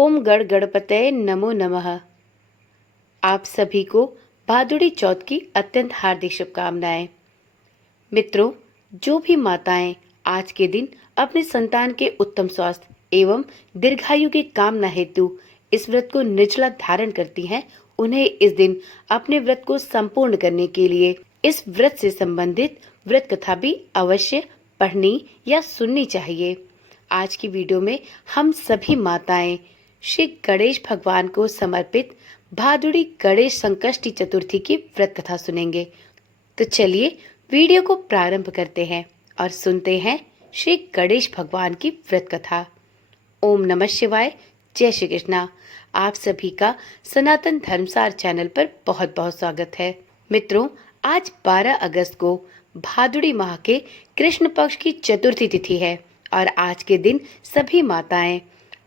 ओम गण गणपतये नमो नमः। आप सभी को भादुड़ी चौथ की अत्यंत हार्दिक शुभकामनाएं। मित्रों, जो भी माताएं आज के दिन अपने संतान के उत्तम स्वास्थ्य एवं दीर्घायु की कामना हेतु इस व्रत को निर्जला धारण करती हैं, उन्हें इस दिन अपने व्रत को संपूर्ण करने के लिए इस व्रत से संबंधित व्रत कथा भी अवश्य पढ़नी या सुननी चाहिए। आज की वीडियो में हम सभी माताएं श्री गणेश भगवान को समर्पित भादुड़ी गणेश संकष्टी चतुर्थी की व्रत कथा सुनेंगे। तो चलिए वीडियो को प्रारंभ करते हैं और सुनते हैं श्री गणेश भगवान की व्रत कथा। ओम नमः शिवाय। जय श्री कृष्णा। आप सभी का सनातन धर्मसार चैनल पर बहुत बहुत स्वागत है। मित्रों, आज 12 अगस्त को भादुड़ी माह के कृष्ण पक्ष की चतुर्थी तिथि है और आज के दिन सभी माताएं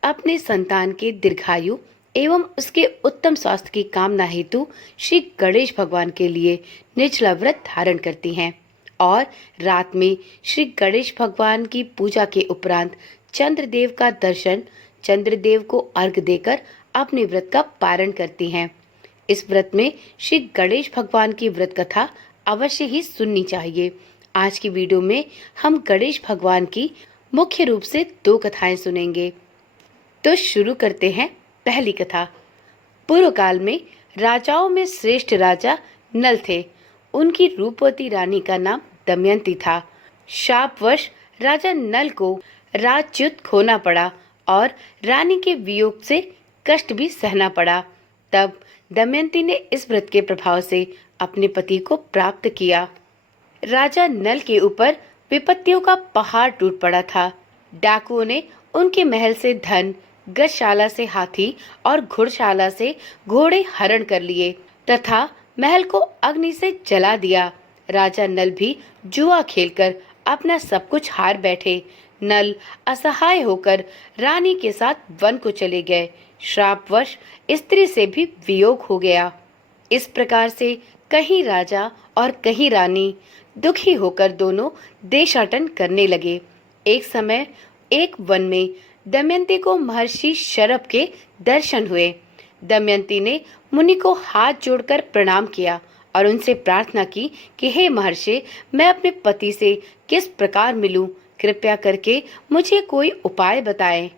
अपने संतान के दीर्घायु एवं उसके उत्तम स्वास्थ्य की कामना हेतु श्री गणेश भगवान के लिए निर्जला व्रत धारण करती हैं और रात में श्री गणेश भगवान की पूजा के उपरांत चंद्रदेव का दर्शन, चंद्रदेव को अर्घ देकर अपने व्रत का पारण करती हैं। इस व्रत में श्री गणेश भगवान की व्रत कथा अवश्य ही सुननी चाहिए। आज की वीडियो में हम गणेश भगवान की मुख्य रूप से 2 कथाएं सुनेंगे। तो शुरू करते हैं पहली कथा। पूर्व काल में राजाओं में श्रेष्ठ राजा नल थे। उनकी रूपवती रानी का नाम दमयंती था। शापवश राजा नल को राजच्युत खोना पड़ा और रानी के वियोग से कष्ट भी सहना पड़ा। तब दमयंती ने इस व्रत के प्रभाव से अपने पति को प्राप्त किया। राजा नल के ऊपर विपत्तियों का पहाड़ टूट पड़ा था। डाकुओं ने उनके महल से धन, गजशाला से हाथी और घुड़शाला से घोड़े हरण कर लिए तथा महल को अग्नि से जला दिया। राजा नल भी जुआ खेलकर अपना सब कुछ हार बैठे। नल असहाय होकर रानी के साथ वन को चले गए। श्रापवश स्त्री से भी वियोग हो गया। इस प्रकार से कहीं राजा और कहीं रानी दुखी होकर दोनों देशाटन करने लगे। एक समय एक वन में दमयंती को महर्षि शरभ के दर्शन हुए। दमयंती ने मुनि को हाथ जोड़कर प्रणाम किया और उनसे प्रार्थना की कि हे महर्षि, मैं अपने पति से किस प्रकार मिलूं? कृपया करके मुझे कोई उपाय बताएं।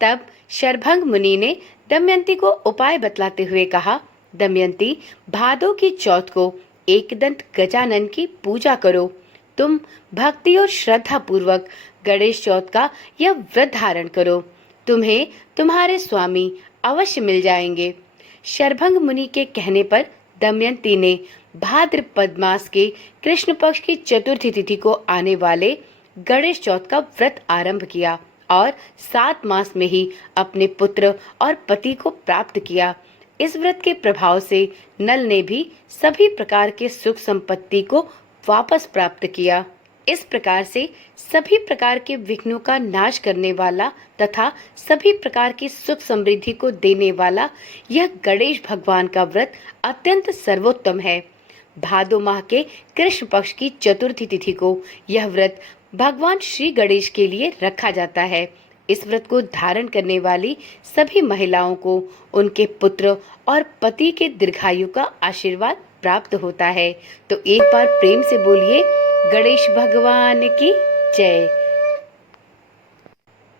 तब शरभंग मुनि ने दमयंती को उपाय बतलाते हुए कहा, दमयंती, भादो की चौथ को एकदंत गजानन की पूजा करो। तुम भक्ति और श्रद्धा पूर्वक गणेश चौथ का यह व्रत धारण करो। तुम्हें तुम्हारे स्वामी अवश्य मिल जाएंगे। शरभंग मुनि के कहने पर दमयंती ने भाद्रपद मास के कृष्ण पक्ष की चतुर्थी तिथि को आने वाले गणेश चौथ का व्रत आरंभ किया और 7 मास में ही अपने पुत्र और पति को प्राप्त किया। इस व्रत के प्रभाव से नल ने भी सभी प्रकार के सुख संपत्ति को वापस प्राप्त किया। इस प्रकार से सभी प्रकार के विघ्नों का नाश करने वाला तथा सभी प्रकार की सुख समृद्धि को देने वाला यह गणेश भगवान का व्रत अत्यंत सर्वोत्तम है। भादो माह के कृष्ण पक्ष की चतुर्थी तिथि को यह व्रत भगवान श्री गणेश के लिए रखा जाता है। इस व्रत को धारण करने वाली सभी महिलाओं को उनके पुत्र और पति के दीर्घायु का आशीर्वाद प्राप्त होता है। तो एक बार प्रेम से बोलिए, गणेश भगवान की जय।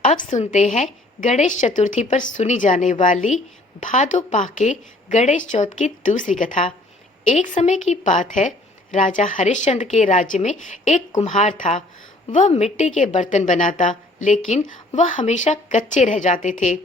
अब सुनते हैं गणेश चतुर्थी पर सुनी जाने वाली भादो माह के गणेश चौथ की दूसरी कथा। एक समय की बात है, राजा हरिश्चंद्र के राज्य में एक कुम्हार था। वह मिट्टी के बर्तन बनाता, लेकिन वह हमेशा कच्चे रह जाते थे।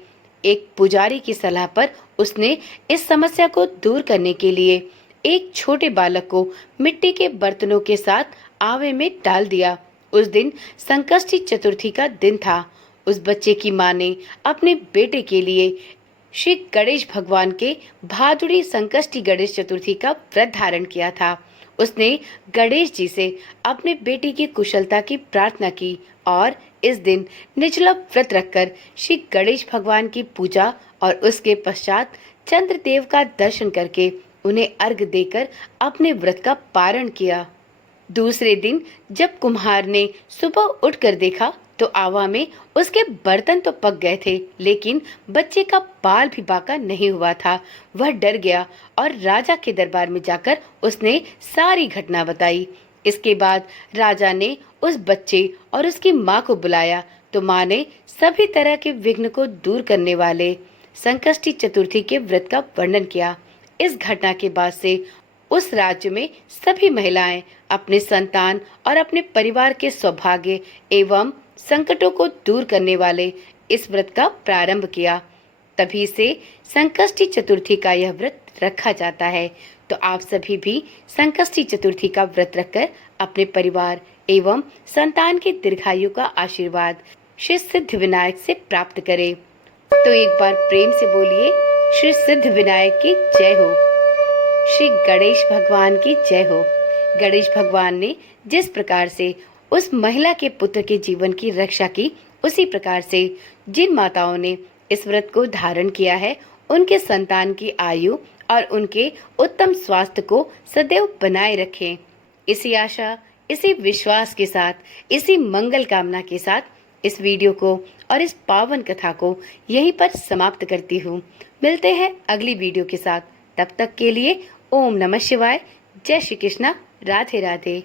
एक पुजारी की सलाह पर उसने इस समस्या को दूर करने के लिए एक छोटे बालक को मिट्टी के बर्तनों के साथ आवे में डाल दिया। उस दिन संकष्टी चतुर्थी का दिन था। उस बच्चे की मां ने अपने बेटे के लिए श्री गणेश भगवान के भादुड़ी संकष्टी गणेश चतुर्थी का व्रत धारण किया था। उसने गणेश जी से अपने बेटे की कुशलता की प्रार्थना की और इस दिन निर्जला व्रत रखकर श्री गणेश भगवान की पूजा और उसके पश्चात चंद्रदेव का दर्शन करके उन्हें अर्घ देकर अपने व्रत का पारण किया। दूसरे दिन जब कुम्हार ने सुबह उठकर देखा तो आवा में उसके बर्तन तो पक गए थे, लेकिन बच्चे का बाल भी बाका नहीं हुआ था। वह डर गया और राजा के दरबार में जाकर उसने सारी घटना बताई। इसके बाद राजा ने उस बच्चे और उसकी माँ को बुलाया तो माँ ने सभी तरह के विघ्न को दूर करने वाले संकष्टी चतुर्थी के व्रत का वर्णन किया। इस घटना के बाद से उस राज्य में सभी महिलाएं अपने संतान और अपने परिवार के सौभाग्य एवं संकटों को दूर करने वाले इस व्रत का प्रारंभ किया। तभी से संकष्टी चतुर्थी का यह व्रत रखा जाता है। तो आप सभी भी संकष्टी चतुर्थी का व्रत रखकर अपने परिवार एवं संतान के दीर्घायु का आशीर्वाद श्री सिद्ध विनायक से प्राप्त करें। तो एक बार प्रेम से बोलिए, श्री सिद्ध विनायक की जय हो, श्री गणेश भगवान की जय हो। गणेश भगवान ने जिस प्रकार से उस महिला के पुत्र के जीवन की रक्षा की, उसी प्रकार से जिन माताओं ने इस व्रत को धारण किया है, उनके संतान की आयु और उनके उत्तम स्वास्थ्य को सदैव बनाए रखें। इसी आशा, इसी विश्वास के साथ, इसी मंगल कामना के साथ इस वीडियो को और इस पावन कथा को यहीं पर समाप्त करती हूँ। मिलते हैं अगली वीडियो के साथ। तब तक के लिए ओम नमः शिवाय, जय श्री कृष्णा, राधे राधे।